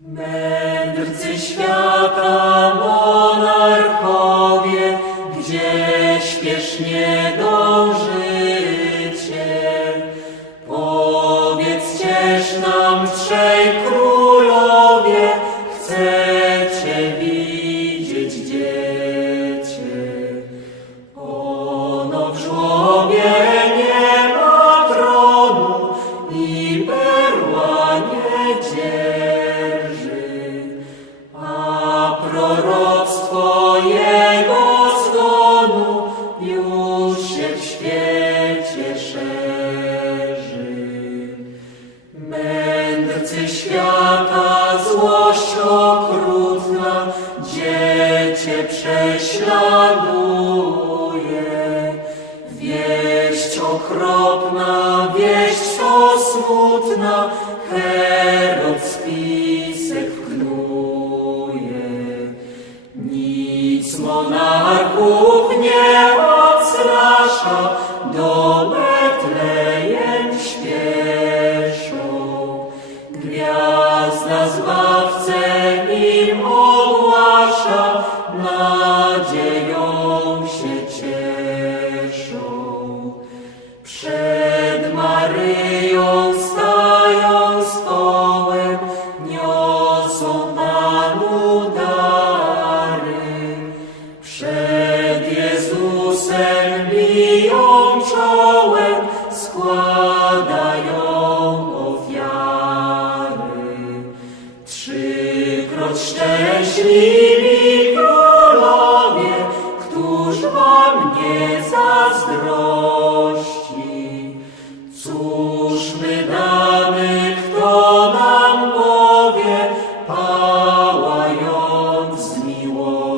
Mędrcy świata, monarchowie, gdzie śpiesznie okropna, wieść to smutna, Herod Nic monarchów odstrasza, do Betlejem śpieszą. Gwiazda Zbawcę im ogłasza, nadzieją się cieszą. Jezusem czołem, składają ofiary. Trzykroć szczęśliwi królowie, któż wam nie zazdrości? Cóż my damy, kto nam powie, pałając z miłości?